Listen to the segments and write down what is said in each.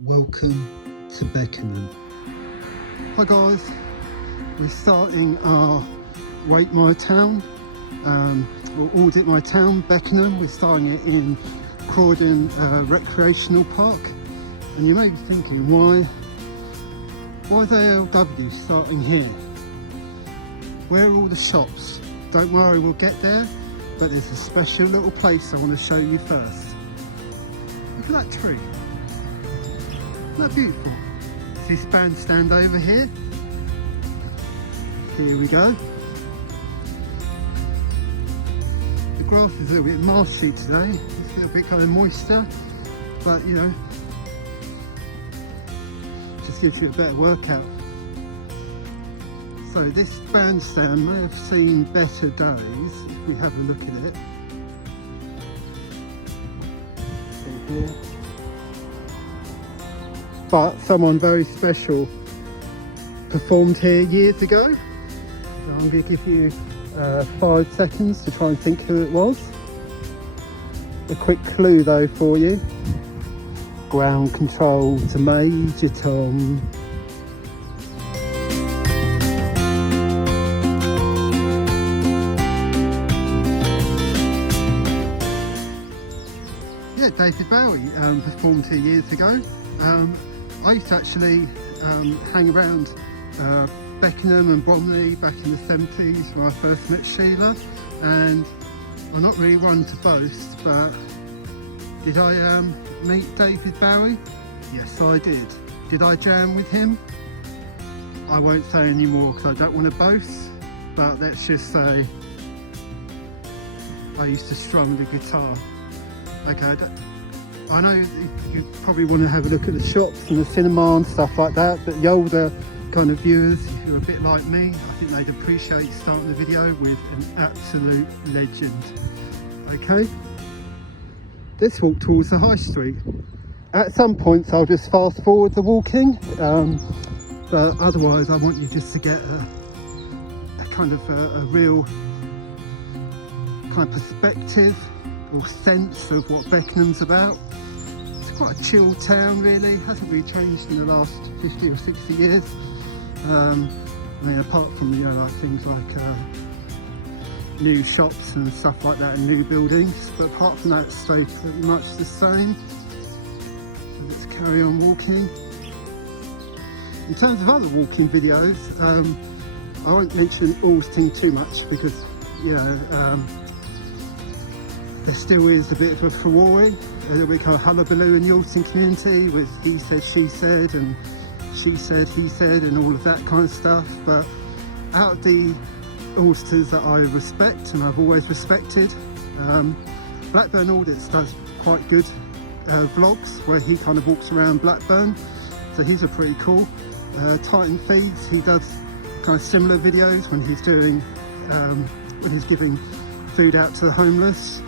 Welcome to Beckenham. Hi guys, we're starting our Rate My Town, or Audit My Town, Beckenham. We're starting it in Croydon Recreational Park. And you may be thinking, why is ALW starting here? Where are all the shops? Don't worry, we'll get there, but there's a special little place I want to show you first. Look at that tree. Isn't that beautiful? It's this bandstand over here. Here we go. The grass is a little bit marshy today. It's a little bit kind of moisture, but you know, just gives you a better workout. So this bandstand may have seen better days if we have a look at it. Here. But someone very special performed here years ago. So I'm going to give you 5 seconds to try and think who it was. A quick clue though for you. Ground control to Major Tom. Yeah, David Bowie performed here years ago. I used to actually hang around Beckenham and Bromley back in the 70s when I first met Sheila, and I'm not really one to boast, but did I meet David Bowie? Yes, I did. Did I jam with him? I won't say any more because I don't want to boast, but let's just say I used to strum the guitar. Okay, I know you probably want to have a look at the shops and the cinema and stuff like that, but the older kind of viewers who are a bit like me, I think they'd appreciate starting the video with an absolute legend. Okay, let's walk towards the high street. At some points I'll just fast forward the walking, but otherwise I want you just to get a kind of a real kind of perspective or sense of what Beckenham's about. It's quite a chill town really, hasn't really changed in the last 50 or 60 years. I mean, apart from, you know, like things like new shops and stuff like that and new buildings, but apart from that it's stayed pretty much the same. So let's carry on walking. In terms of other walking videos, I won't mention Alston too much because, you know, there still is a bit of a furore, a little bit kind of hullabaloo in the Alston community with he said, she said, and she said, he said, and all of that kind of stuff. But out of the Alsters that I respect and I've always respected, Blackburn Audits does quite good vlogs where he kind of walks around Blackburn, so he's a pretty cool. Titan Feeds, he does kind of similar videos when he's doing, when he's giving food out to the homeless.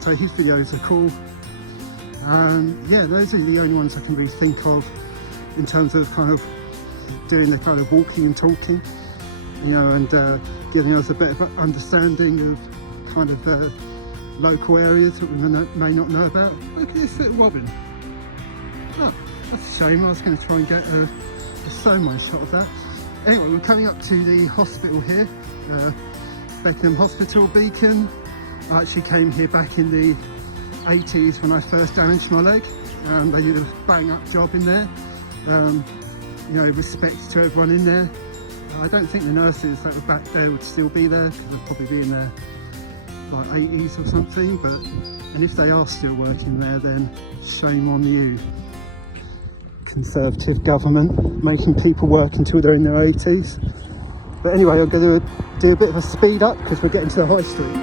So his videos are cool. Yeah, those are the only ones I can really think of in terms of kind of doing the kind of walking and talking, you know, and giving us a bit of an understanding of kind of local areas that we may not know about. Look at this little robin. Oh, that's a shame. I was going to try and get a slow-mo shot of that. Anyway, we're coming up to the hospital here, Beckenham Hospital, Beacon. I actually came here back in the 80s when I first damaged my leg. They did a bang up job in there. You know, respect to everyone in there. I don't think the nurses that were back there would still be there because they'd probably be in their like 80s or something, but and if they are still working there, then shame on you, Conservative government, making people work until they're in their 80s. But anyway, I'm going to do a bit of a speed up because we're getting to the high street.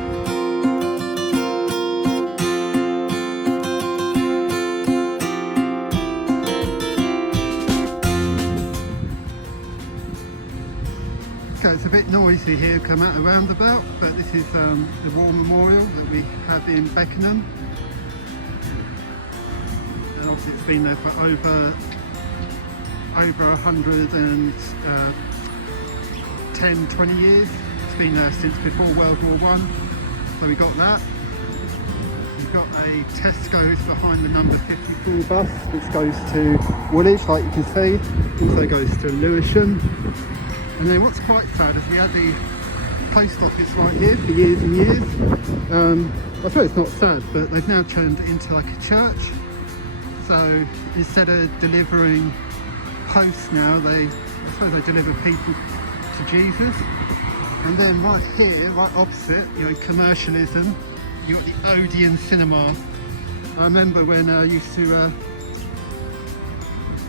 Okay, it's a bit noisy here, come out a roundabout, but this is the War Memorial that we have in Beckenham. And obviously it's been there for over 110-20 years. It's been there since before World War I, so we got that. got a Tesco's behind the number 54 bus, which goes to Woolwich, like you can see. Also goes to Lewisham. And then what's quite sad is we had the post office right here for years and years. I suppose it's not sad, but they've now turned it into like a church. So instead of delivering posts now, I suppose they deliver people to Jesus. And then right here, right opposite, you know, commercialism, you got the Odeon cinema. I remember when I used to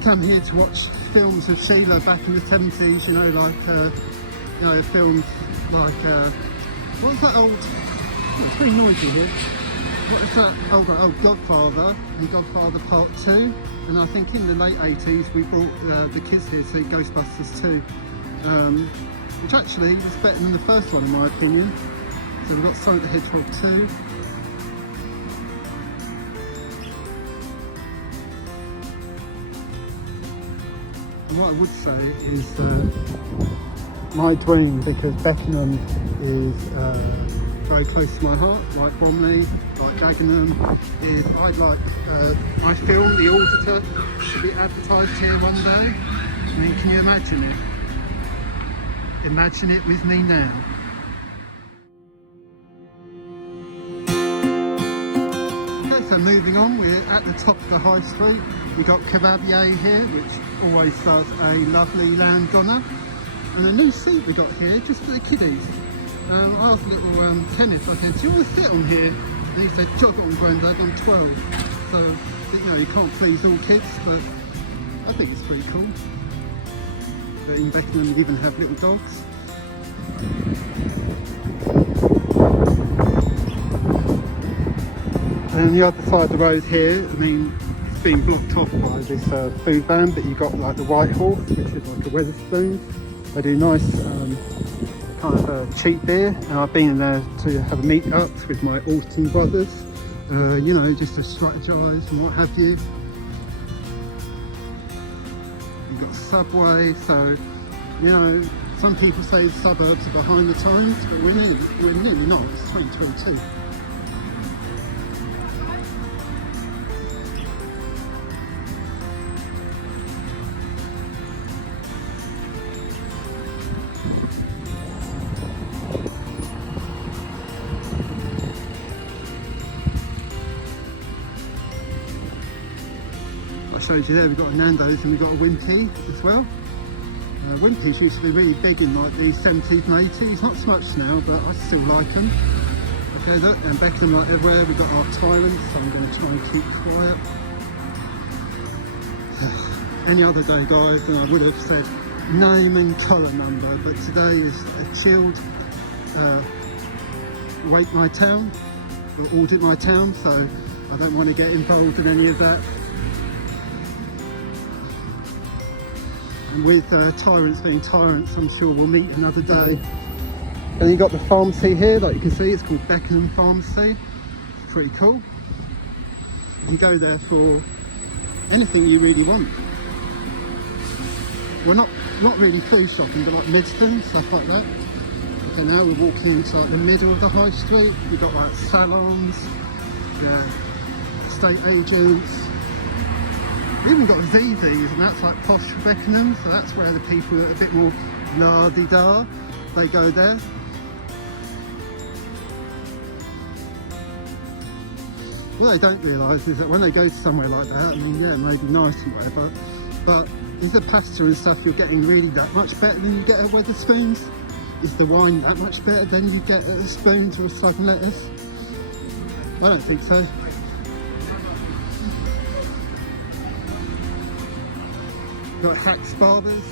come here to watch films of Sheila back in the 70s, you know, like you know, films like what was that old, oh, it's very noisy here. What is that? Oh, Godfather and Godfather Part 2. And I think in the late 80s we brought the kids here to see Ghostbusters 2. Which actually was better than the first one in my opinion. So we've got Sonic the Hedgehog 2. And what I would say is my dream, because Beckenham is very close to my heart, like Bromley, like Beckenham, is I'd like my film, The Auditor, to be advertised here one day. I mean, can you imagine it? Imagine it with me now. Okay, so moving on, we're at the top of the high street. We've got Kebabier here, which always does a lovely lamb doner. And a new seat we got here, just for the kiddies. I asked little Kenneth, I said, do you want to sit on here? And he said, jog on Grandad, I'm 12. So, you know, you can't please all kids, but I think it's pretty cool. But in Beckenham we even have little dogs. And on the other side of the road here, I mean, it's being blocked off by this food van, but you've got like the White Horse, which is like a Wetherspoons. They do nice kind of cheap beer, and I've been in there to have a meet up with my Alton brothers, you know, just to strategise and what have you. You've got Subway, so, you know, some people say suburbs are behind the times, but we're nearly not. It's 2022. I showed you there, we've got a Nando's and we've got a Wimpy as well. Wimpy's used to be really big in like the 70s and 80s, not so much now, but I still like them. Okay, look, and Beckenham like everywhere, we've got our Taylah, so I'm going to try and keep quiet. Any other day, guys, and I would have said name and colour number, but today is a chilled wake my town, or audit my town, so I don't want to get involved in any of that. And with tyrants being tyrants, I'm sure we'll meet another day. And you got the pharmacy here, like you can see, it's called Beckenham Pharmacy. It's pretty cool. You can go there for anything you really want. We're not really food shopping, but like medicine, stuff like that. Okay, now we're walking into like the middle of the high street. We've got like salons, estate agents. We even got ZZs, and that's like posh for Beckenham, so that's where the people that are a bit more la-di-da, they go there. What they don't realise is that when they go to somewhere like that, I mean, yeah, it may be nice and whatever, but is the pasta and stuff you're getting really that much better than you get at Wetherspoons? Is the wine that much better than you get at a Spoons or a Southern Lettuce? I don't think so. Got Hacks Barbers.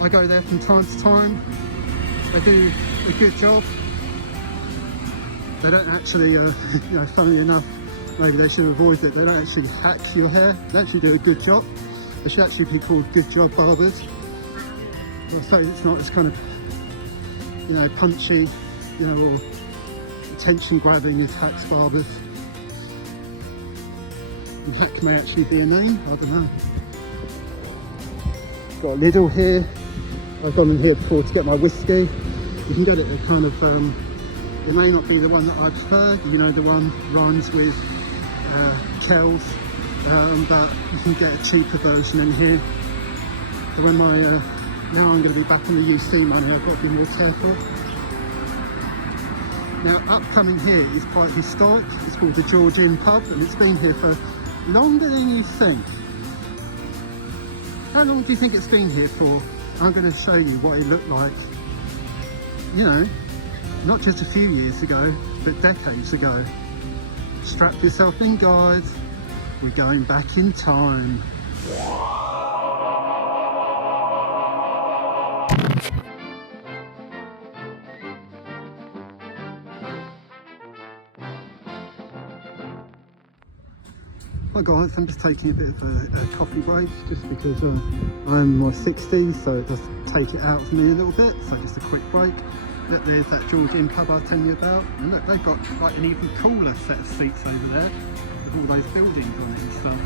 I go there from time to time. They do a good job. They don't actually, you know, funnily enough, maybe they should avoid it. They don't actually hack your hair. They actually do a good job. They should actually be called Good Job Barbers. Well, I suppose it's not as kind of, you know, punchy, you know, or attention grabbing as Hacks Barbers. And Hack may actually be a name, I don't know. Got a Lidl here. I've gone in here before to get my whiskey. You can get it at kind of It may not be the one that I prefer, you know, the one rhymes with Kells, but you can get a cheaper version in here. So when now I'm going to be back in the UC money, I've got to be more careful. Now, upcoming here is quite historic. It's called the Georgian Pub, and it's been here for longer than you think. How long do you think it's been here for? I'm going to show you what it looked like, you know, not just a few years ago, but decades ago. Strap yourself in, guys. We're going back in time. Hi guys, I'm just taking a bit of a coffee break just because I'm in my 60s, so it does take it out of me a little bit, so just a quick break. Look, there's that Georgian pub I was telling you about, and look, they've got like an even cooler set of seats over there with all those buildings on it and stuff.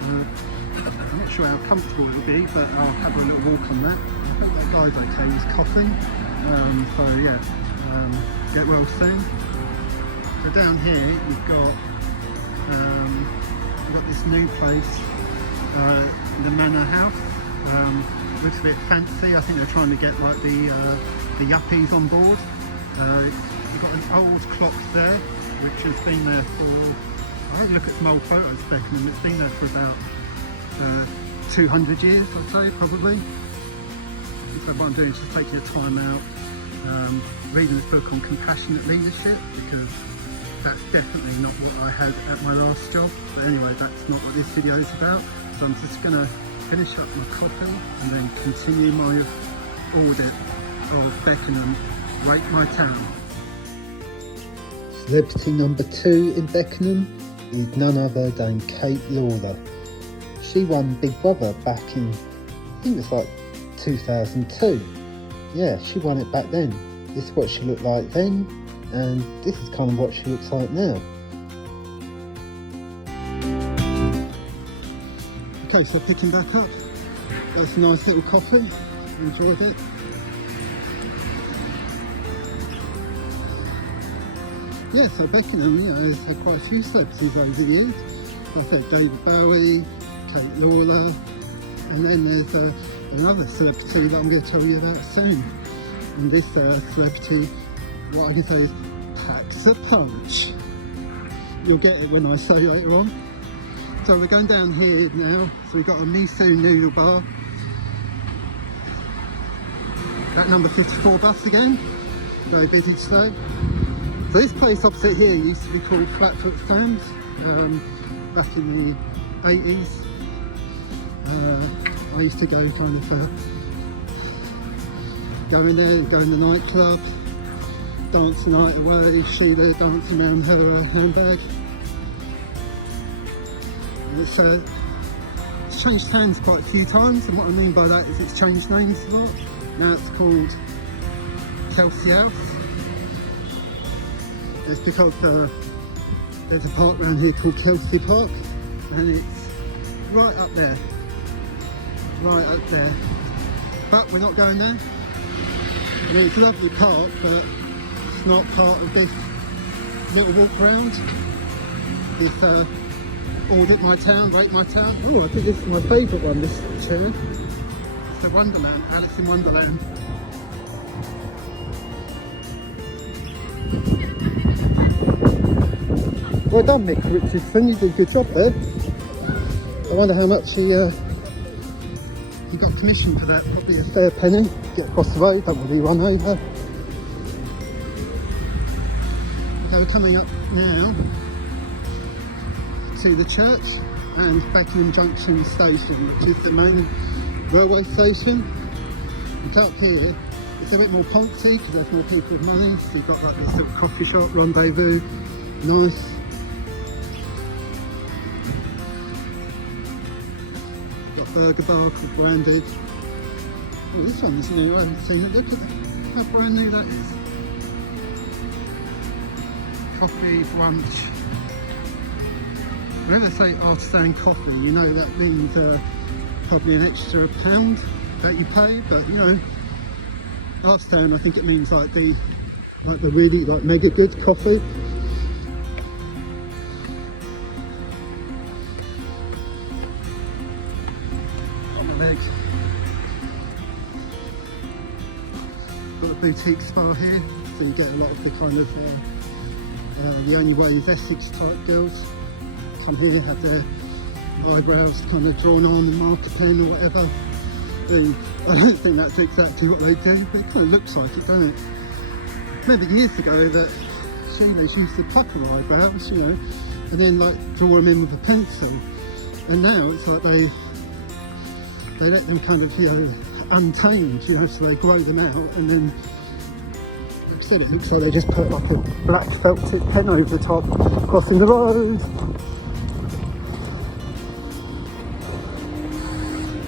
I'm not sure how comfortable it'll be, but I'll have a little walk on that. I think that guy's okay, he's coughing, so yeah, get well soon. So down here you've got this new place, the Manor House. Looks a bit fancy. I think they're trying to get like the yuppies on board. You've got an old clock there, which has been there for, I had a look at some old photos, Beckenham. It's been there for about 200 years, I'd say, probably. So what I'm doing is just taking a time out, reading this book on compassionate leadership, because that's definitely not what I had at my last job. But anyway, that's not what this video is about. So I'm just going to finish up my coffee and then continue my audit of Beckenham, Rate My Town. Celebrity number 2 in Beckenham is none other than Taylah. She won Big Brother back in, I think it was like 2002. Yeah, she won it back then. This is what she looked like then, and this is kind of what she looks like now. Okay, so picking back up. That's a nice little coffee. Enjoyed it. Yeah, so Beckenham, you know, has had quite a few celebrities over the years. Like I said, David Bowie, Taylah, and then there's another celebrity that I'm going to tell you about soon. And this celebrity, what I can say is, packs a punch. You'll get it when I say later on. So we're going down here now. So we've got a miso noodle bar. That number 54 bus again. Very busy today. So this place opposite here used to be called Flatfoot Sam's. Back in the 80s. I used to go kind of go in there and go in the nightclub, dance the night away, Sheila dancing around her handbag. And it's changed hands quite a few times, and what I mean by that is it's changed names a lot. Now it's called Kelsey House. It's because there's a park around here called Kelsey Park, and it's right up there. Right up there. But we're not going there. I mean, it's a lovely park, but it's not part of this little walk around. This audit my town, rate my town. Oh, I think this is my favourite one, this chair. It's the Wonderland, Alice in Wonderland. Well done, Mick Richardson, you did a good job there. I wonder how much he got commission for that. Probably a fair penny. Get across the road, don't want to be run over. Okay, we're coming up now to the church and Beckenham Junction station, which is the main railway station. And up here, it's a bit more poncy because there's more people with money. So you've got like this little coffee shop, Rendezvous, nice. Burger bar called Branded. Oh, this one is new, I haven't seen it. Look at how brand new that is. Coffee, lunch. Whenever they say artisan coffee, you know that means probably an extra £1 that you pay, but you know, artisan, I think it means like the like the really like mega good coffee. On my legs. Got a boutique spa here, so you get a lot of the kind of the only way is Essex type girls come here, have their eyebrows kind of drawn on and marker pen or whatever. I don't think that's exactly what they do, but it kind of looks like it, doesn't it? Remember years ago that Sheila used to pluck her eyebrows, you know, and then like draw them in with a pencil, and now it's like they let them kind of, you know, untamed, you know, so they grow them out, and then like I said, it looks like they just put like a black felt tip pen over the top, crossing the road.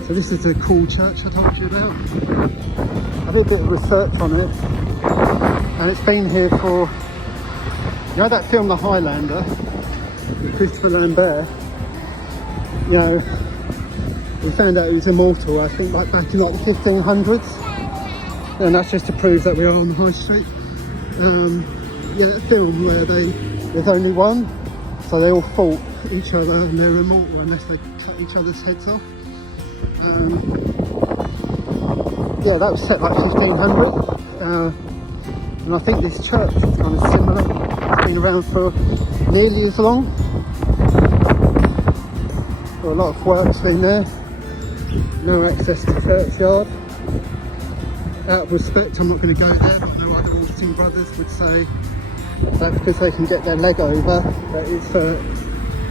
So this is the cool church I told you about. I did a bit of research on it, and it's been here for, you know that film The Highlander with Christopher Lambert, you know, we found out he was immortal, I think, like back in like the 1500s, and that's just to prove that we are on the high street. Yeah, a film where there's only one, so they all fought each other and they're immortal unless they cut each other's heads off. Yeah, that was set like 1500, and I think this church is kind of similar. It's been around for nearly as long. So a lot of work's been there. No access to churchyard. Out of respect, I'm not going to go there, but no other Austin brothers would say that because they can get their leg over, that it's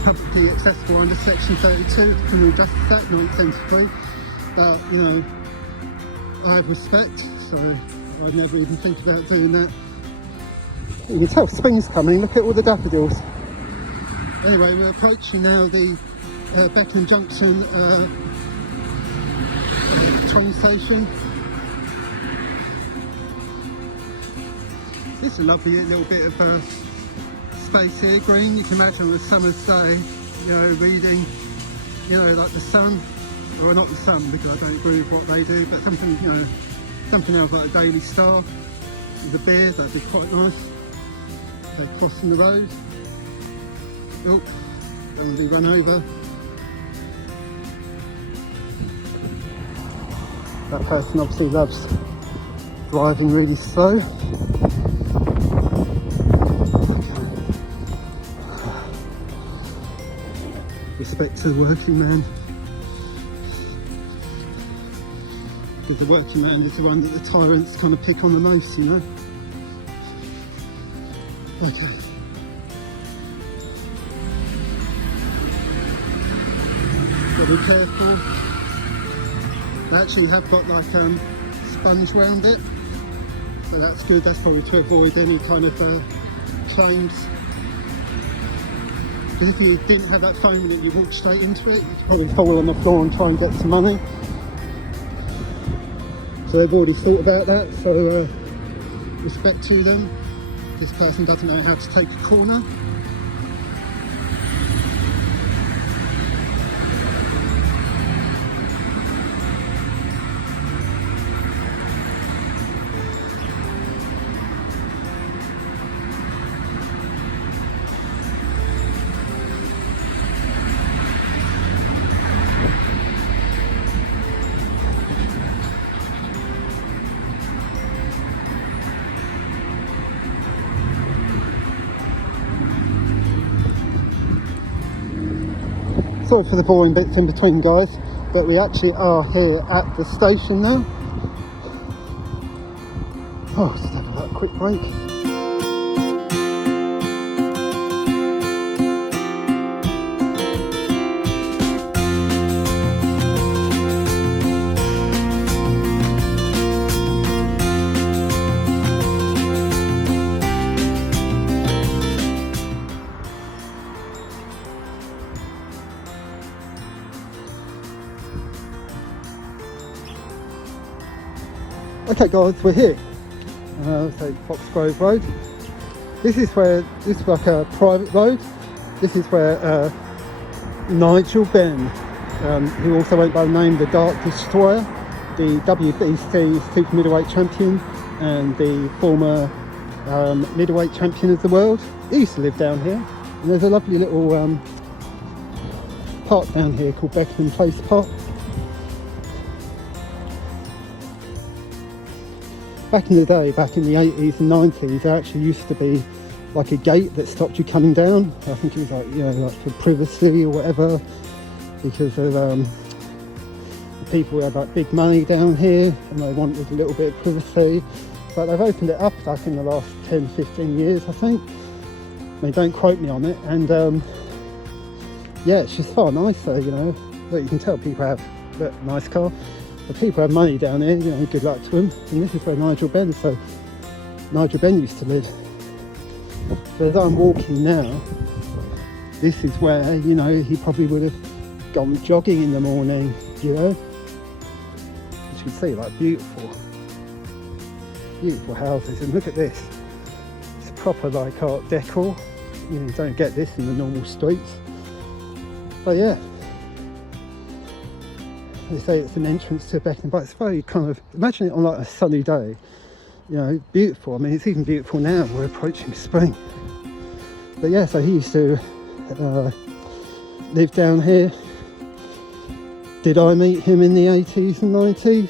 publicly accessible under Section 32 of the Criminal Justice Act 1973. But, you know, I have respect, so I'd never even think about doing that. You can tell spring's coming, look at all the daffodils. Anyway, we're approaching now the Beckenham Junction train station. It's a lovely little bit of space here, green. You can imagine on a summer's day, you know, reading, you know, like the Sun, or not the Sun because I don't agree with what they do, but something, you know, something else like a Daily Star with a beer, that'd be quite nice. They're crossing the road. Oh, don't want to be run over. That person obviously loves driving really slow. Respect to the working man. Because the working man is the one that the tyrants kind of pick on the most, you know. Okay. Got to be careful. They actually have got like sponge round it, so that's good. That's probably to avoid any kind of claims. Because if you didn't have that foam that you walked straight into it, you'd probably fall on the floor and try and get some money. So they've already thought about that, so respect to them. This person doesn't know how to take a corner. Sorry for the boring bits in between, guys, but we actually are here at the station now. Oh, just have a quick break. Okay guys, we're here, so Foxgrove Road. This is like a private road. This is where Nigel Benn, who also went by the name The Dark Destroyer, the WBC super middleweight champion and the former middleweight champion of the world. He used to live down here, and there's a lovely little park down here called Beckenham Park. Back in the day, back in the 80s and 90s, there actually used to be like a gate that stopped you coming down. I think it was like, you know, like for privacy or whatever, because of the people who had like big money down here and they wanted a little bit of privacy. But they've opened it up like in the last 10-15 years, I think. I mean, don't quote me on it. And yeah, it's just far nicer, you know. Look, you can tell people have, look, nice car. But people have money down here, you know, good luck to them. And this is where Nigel Benn used to live. So as I'm walking now, this is where, you know, he probably would have gone jogging in the morning, you know. As you can see, like beautiful houses. And look at this, it's proper like art decor. You know, you don't get this in the normal streets. But yeah, they say it's an entrance to Beckenham, but it's very kind of, imagine it on like a sunny day, you know, beautiful. I mean, it's even beautiful now, we're approaching spring. But yeah, so he used to live down here. Did I meet him in the 80s and 90s?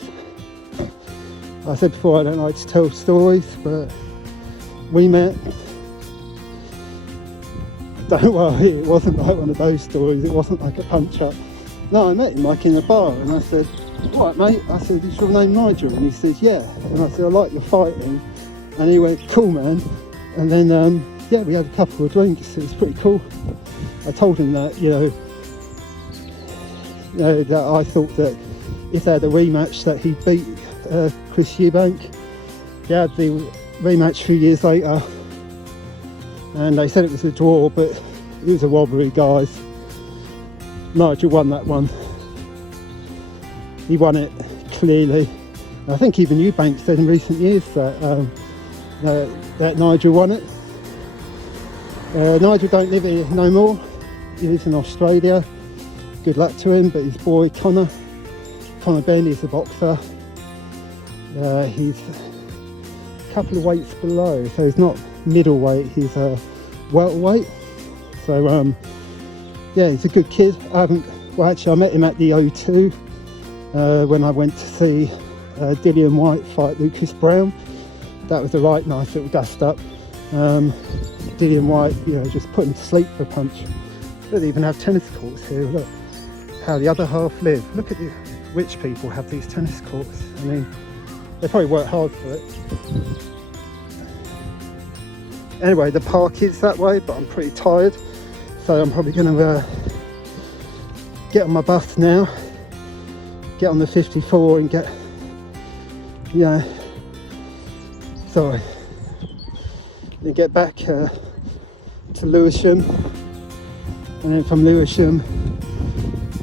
I said before, I don't like to tell stories, but we met. Don't worry, it wasn't like one of those stories, it wasn't like a punch up. No, I met him like in a bar, and I said, all right mate, I said, is your name Nigel? And he said, yeah. And I said, I like your fighting. And he went, cool man. And then yeah, we had a couple of drinks, it was pretty cool. I told him that, you know, that I thought that if they had a rematch that he'd beat Chris Eubank. He had the rematch a few years later, and they said it was a draw, but it was a robbery, guys. Nigel won that one. He won it clearly. I think even Eubank said in recent years that that Nigel won it. Nigel don't live here no more. He lives in Australia. Good luck to him. But his boy Connor Benn is a boxer. He's a couple of weights below, so he's not middleweight. He's a welterweight. So yeah, he's a good kid. I met him at the O2 when I went to see Dillian White fight Lucas Brown. That was a right nice little dust up. Dillian White, you know, just put him to sleep for a punch. They even have tennis courts here. Look how the other half live. Look at the rich people have these tennis courts. I mean, they probably work hard for it. Anyway, the park is that way, but I'm pretty tired, so I'm probably going to get on my bus now, get on the 54 and get, and get back to Lewisham, and then from Lewisham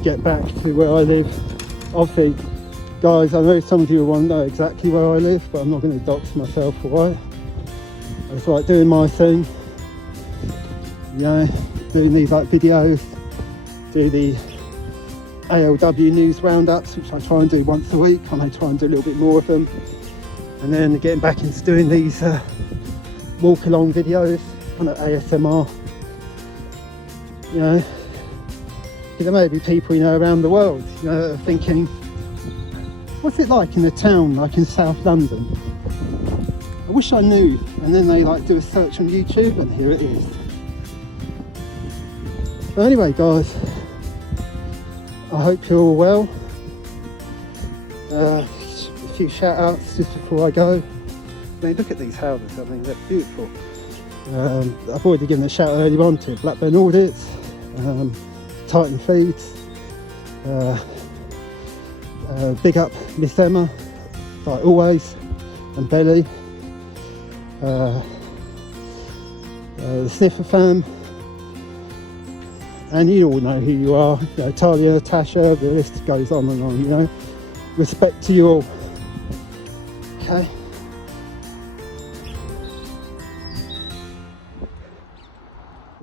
get back to where I live. Obviously, guys, I know some of you want to know exactly where I live, but I'm not going to dox myself, alright? It's like doing my thing, doing these like videos, do the ALW news roundups, which I try and do once a week. I may try and do a little bit more of them, and then getting back into doing these walk along videos, kind of ASMR, because there may be people, around the world, that are thinking, what's it like in a town like in South London? I wish I knew. And then they like do a search on YouTube, and here it is. But anyway, guys, I hope you're all well. A few shout outs just before I go. I mean, look at these houses, I mean, they're beautiful. I've already given a shout out earlier on to Blackburn Audits, Titan Feeds, big up Miss Emma, like always, and Belly, the Sniffer fam, and you all know who you are, Taylah, Tasha, the list goes on and on, respect to you all. Okay.